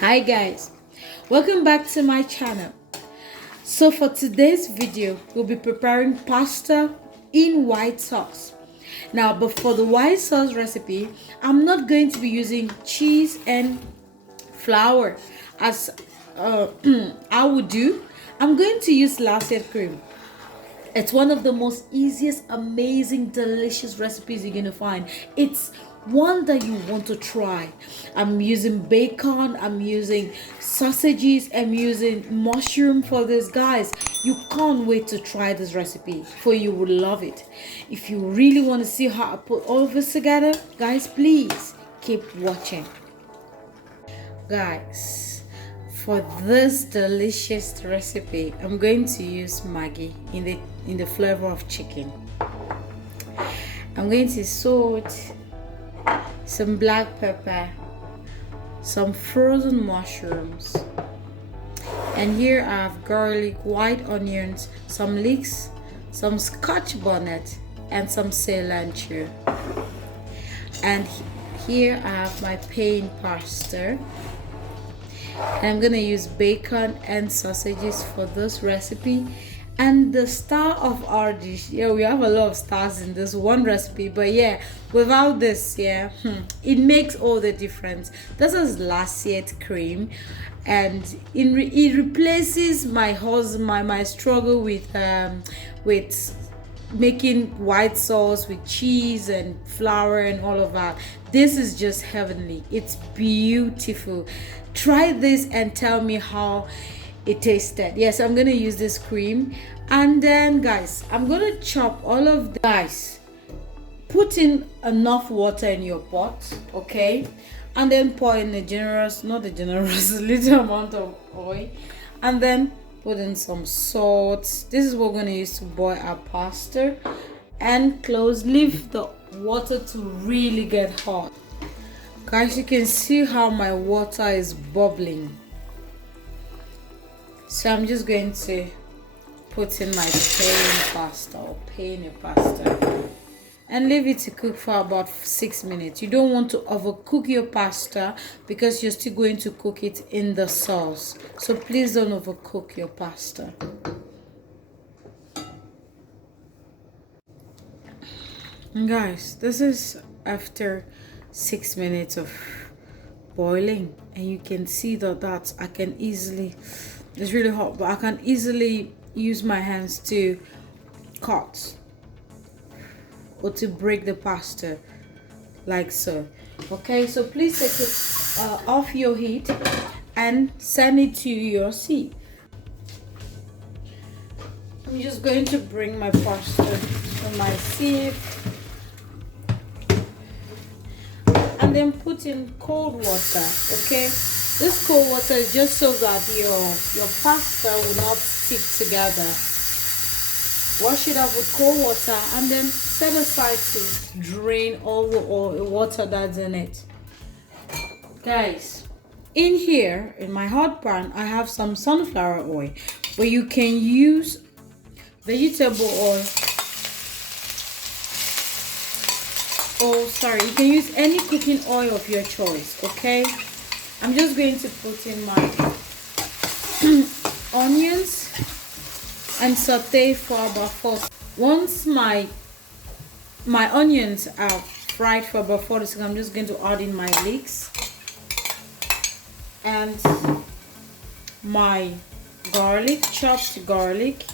Hi guys, welcome back to my channel. So for today's video, we'll be preparing pasta in white sauce. Now, but for the white sauce recipe, I'm not going to be using cheese and flour as I would do. I'm going to use Laciate Cream. It's one of the most easiest, amazing, delicious recipes you're gonna find. It's one that you want to try. I'm using bacon, I'm using sausages, I'm using mushroom for this, guys. You can't wait to try this recipe, for you will love it. If you really want to see how I put all of this together, guys, please keep watching. Guys, for this delicious recipe, I'm going to use Maggi in the flavor of chicken. I'm going to salt, some black pepper, some frozen mushrooms, and here I have garlic, white onions, some leeks, some Scotch bonnet, and some cilantro. And here I have my penne pasta. And I'm gonna use bacon and sausages for this recipe. And the star of our dish, yeah, we have a lot of stars in this one recipe, but yeah, without this, yeah, it makes all the difference. This is Laciate Cream, and it replaces my struggle with making white sauce with cheese and flour and all of that. This is just heavenly. It's beautiful. Try this and tell me how it tasted. Yes, I'm gonna use this cream, and then guys, I'm gonna chop all of the guys. Put in enough water in your pot, okay, and then pour in a little amount of oil, and then put in some salt. This is what we're gonna use to boil our pasta, and leave the water to really get hot. Guys, you can see how my water is bubbling. So I'm just going to put in my penne pasta and leave it to cook for about 6 minutes. You don't want to overcook your pasta because you're still going to cook it in the sauce. So please don't overcook your pasta. And guys, this is after 6 minutes of boiling, and you can see that I can easily, it's really hot, but I can easily use my hands to cut or to break the pasta like so. Okay, so please take it off your heat and send it to your sieve. I'm just going to bring my pasta to my sieve and then put in cold water. Okay, this cold water is just so that your pasta will not stick together. Wash it off with cold water and then set aside to drain all the water that's in it. Guys, in here in my hot pan I have some sunflower oil, but you can use vegetable oil. You can use any cooking oil of your choice. Okay, I'm just going to put in my onions and saute for about 4. Once my onions are fried for about 40 seconds, I'm just going to add in my leeks and my garlic, chopped garlic,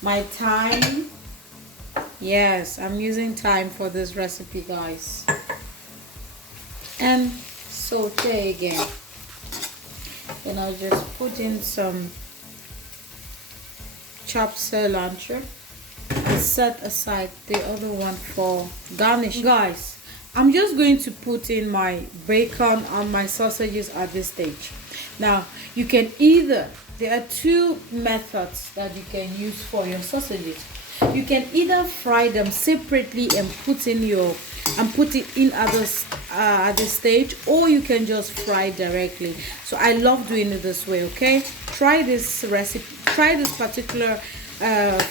my thyme. Yes, I'm using thyme for this recipe, guys. And saute again. Then I'll just put in some chopped cilantro and set aside the other one for garnish. Guys, I'm just going to put in my bacon and my sausages at this stage. Now, you can there are two methods that you can use for your sausages. You can either fry them separately and put it in at this stage, or you can just fry directly. So I love doing it this way. Okay, try this recipe, try this particular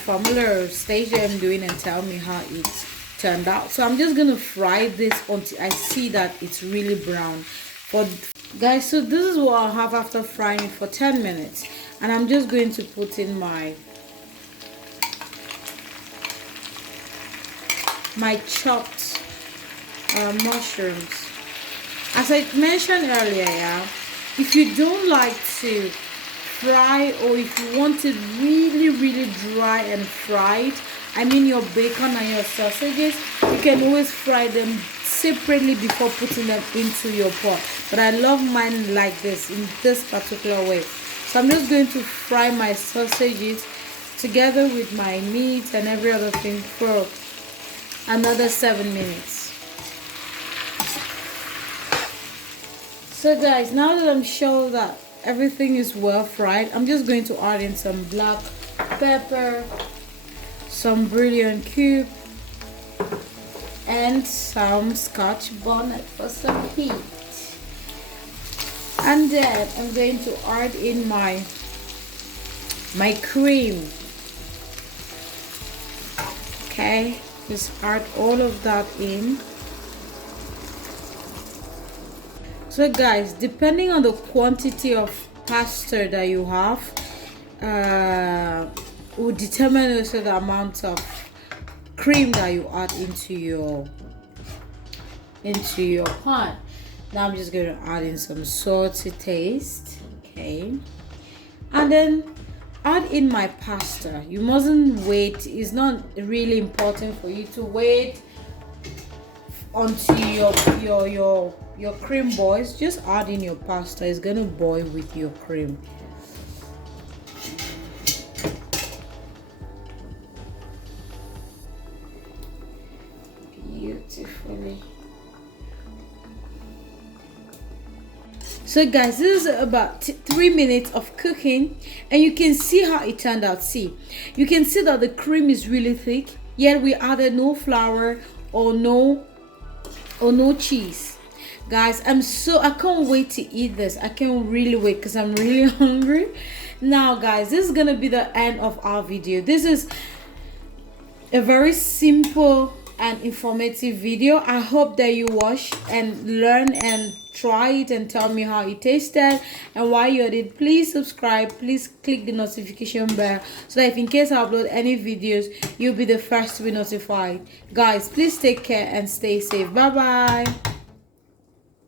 formula stage I'm doing, and tell me how it turned out. So I'm just gonna fry this until I see that it's really brown. Guys, so this is what I'll have after frying it for 10 minutes, and I'm just going to put in my chopped mushrooms. As I mentioned earlier, yeah, if you don't like to fry, or if you want it really dry and fried, I mean your bacon and your sausages, you can always fry them separately before putting them into your pot. But I love mine like this, in this particular way. So I'm just going to fry my sausages together with my meat and every other thing for another 7 minutes. So guys, now that I'm sure that everything is well fried, I'm just going to add in some black pepper, some Bouillon Cube, and some Scotch Bonnet for some heat. And then I'm going to add in my cream. Okay, just add all of that in. So guys, depending on the quantity of pasta that you have, will determine also the amount of cream that you add into your pan. Now I'm just going to add in some salt to taste. Okay, and then add in my pasta. You mustn't wait. It's not really important for you to wait until your cream boils. Just add in your pasta. It's gonna boil with your cream. Beautifully. So guys, this is about 3 minutes of cooking, and you can see how it turned out. See, you can see that the cream is really thick, yet we added no flour or no cheese. Guys, I can't wait to eat this. I can't really wait because I'm really hungry. Now guys, this is gonna be the end of our video. This is a very simple and informative video. I hope that you watch and learn and try it and tell me how it tasted. And while you're at it, please subscribe, please click the notification bell so that if in case I upload any videos, you'll be the first to be notified. Guys, please take care and stay safe. Bye bye.